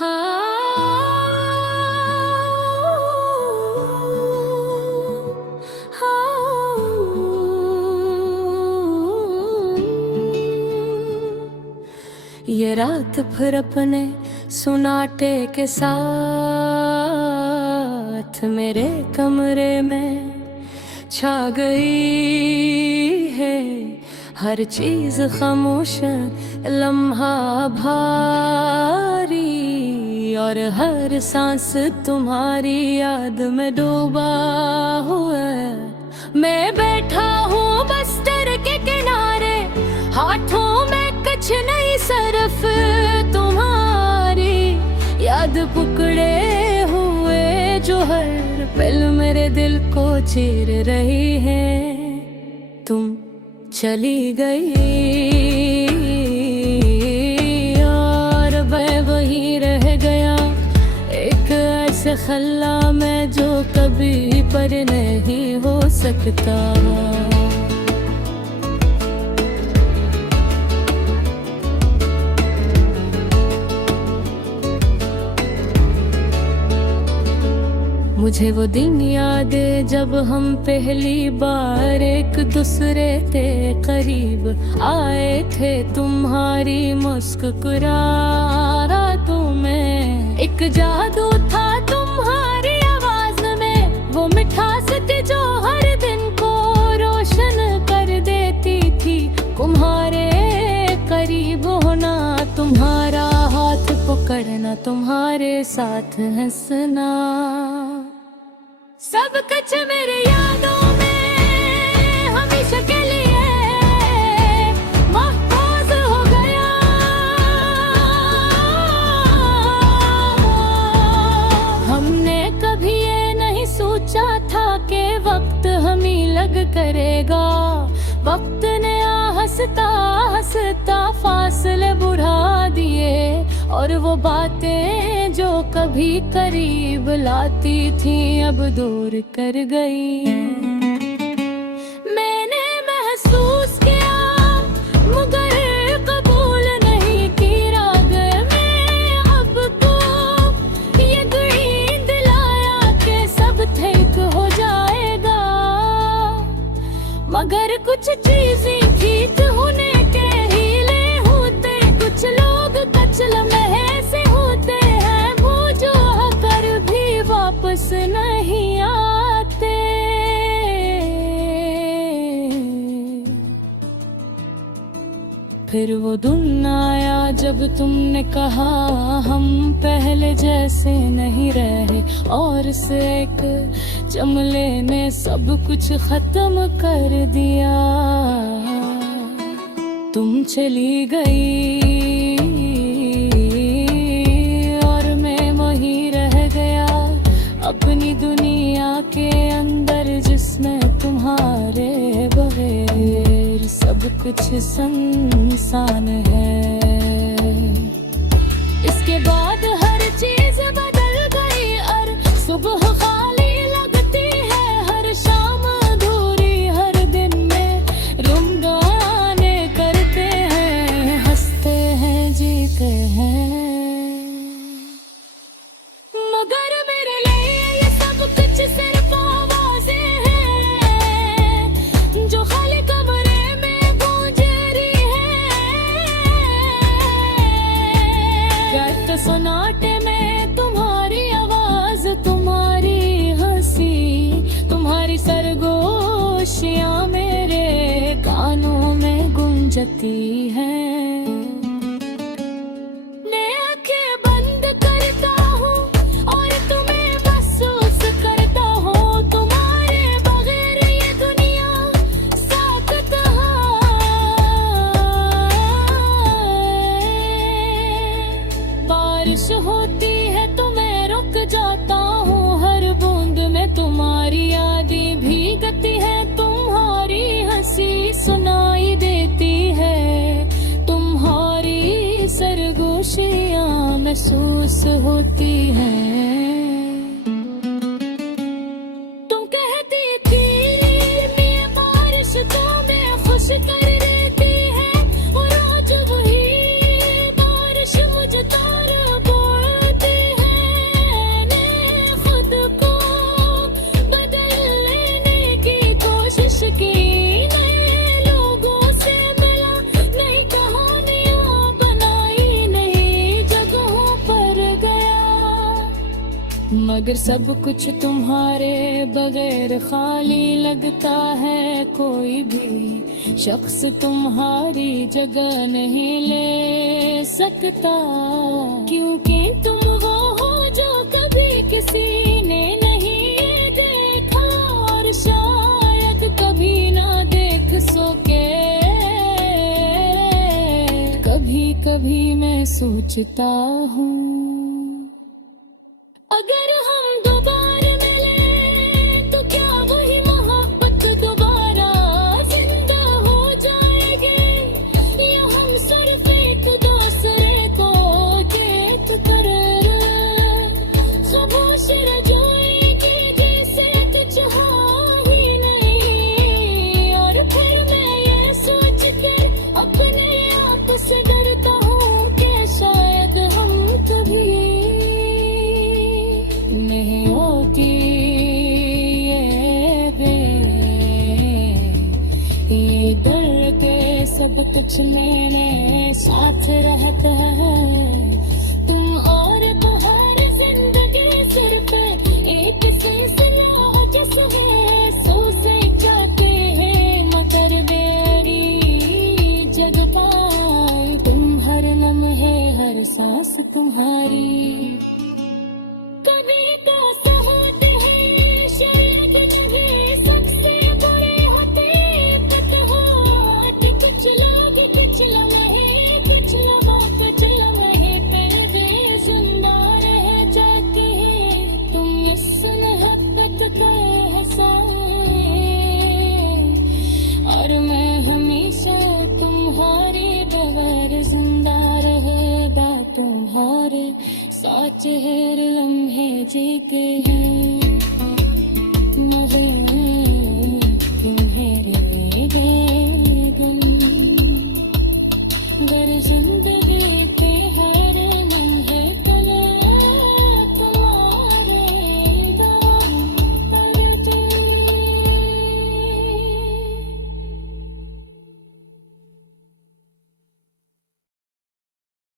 ये रात फिर अपने सुनाटे के साथ मेरे कमरे में छा गई है। हर चीज खामोश, लम्हा भारी, और हर सांस तुम्हारी याद में डूबा हुआ है। मैं बैठा हूँ बस्तर के किनारे, हाथों में कुछ नहीं सिर्फ तुम्हारी याद पकड़े हुए जो हर पल मेरे दिल को चीर रही है। तुम चली गई और मैं वही रह गया, एक ऐसे खल्ला में जो कभी पर नहीं हो सकता। मुझे वो दिन याद है जब हम पहली बार एक दूसरे के करीब आए थे। तुम्हारी मुस्कुराहटों में एक जादू था, तुम्हारी आवाज में वो मिठास थी जो हर दिन को रोशन कर देती थी। तुम्हारे करीब होना, तुम्हारा हाथ पकड़ना, तुम्हारे साथ हंसना, सब कुछ मेरे यादों में हमेशा के लिए महफूज हो गया। हमने कभी ये नहीं सोचा था कि वक्त हम ही लग करेगा। वक्त ने हंसता हंसता फासले बढ़ा दिए, और वो बातें जो कभी करीब लाती थी अब दूर कर गई। मैंने महसूस किया मगर कबूल नहीं की राग में अब तो ये यकीन दिलाया कि सब ठीक हो जाएगा। मगर कुछ चीजें ठीक होने के हीले होते, कुछ लोग कुछ लम्हे से होते हैं वो जो कर भी वापस नहीं आते। फिर वो दिन आया जब तुमने कहा हम पहले जैसे नहीं रहे, और से एक जमले ने सब कुछ खत्म कर दिया। तुम चली गई और मैं वहीं रह गया अपनी दुनिया के अंदर, जिसमें तुम्हारे बगैर सब कुछ सुनसान है। इसके बाद हर चीज बदल गई और सुबह खाली लगती है, हर शाम अधूरी, हर दिन में रुमगाने करते हैं, हंसते हैं, जीते हैं। मगर मेरे लिए ये सब कुछ सिर्फ आवाजें हैं जो खाली कमरे में गूंज रही है। रात सन्नाटे में तुम्हारी आवाज, तुम्हारी हंसी, तुम्हारी सरगोशियां मेरे कानों में गूंजती हैं। बारिश होती है तो मैं रुक जाता हूँ, हर बूंद में तुम्हारी यादें भीगती है, तुम्हारी हंसी सुनाई देती है, तुम्हारी सरगोशियां महसूस होती हैं। तुम कहती थी ये बारिश तो मैं खुश कर देती है, और आज वही बारिश मुझे तार बोल मगर सब कुछ तुम्हारे बगैर खाली लगता है। कोई भी शख्स तुम्हारी जगह नहीं ले सकता, क्योंकि तुम वो हो जो कभी किसी ने नहीं देखा और शायद कभी ना देख सके। कभी कभी मैं सोचता हूँ, अगर हम दोबारा मिले तो क्या वही मोहब्बत दोबारा जिंदा हो जाएगी, या हम सिर्फ एक दूसरे को देख कर खामोश रह जाएंगे जैसे कुछ हो ही नहीं। और फिर मैं ये सोच कर अपने आप से डरता हूँ कि शायद हम कभी नहीं होगी ये डर के सब कुछ मेरे साथ रहता है। तुम और तो हर जिंदगी सिर पे एक सिलसिला जैसा है, सो से जाते हैं मगर मेरी जग पाई तुम, हर लम्हे हर सांस तुम्हारी। कभी कैसा होते हैं शायद नहीं सबसे बुरे होते, पता हो कुछ लोग कुछ लम्हे कुछ लम्हा कुछ लम्हे फिर भी जिंदा रह जाती है। तुम इस मोहब्बत का एहसास, और मैं हमेशा तुम्हारे बगैर जिंदा रहेगा। तुम्हारे साथ हर लम्हे जी के हैं।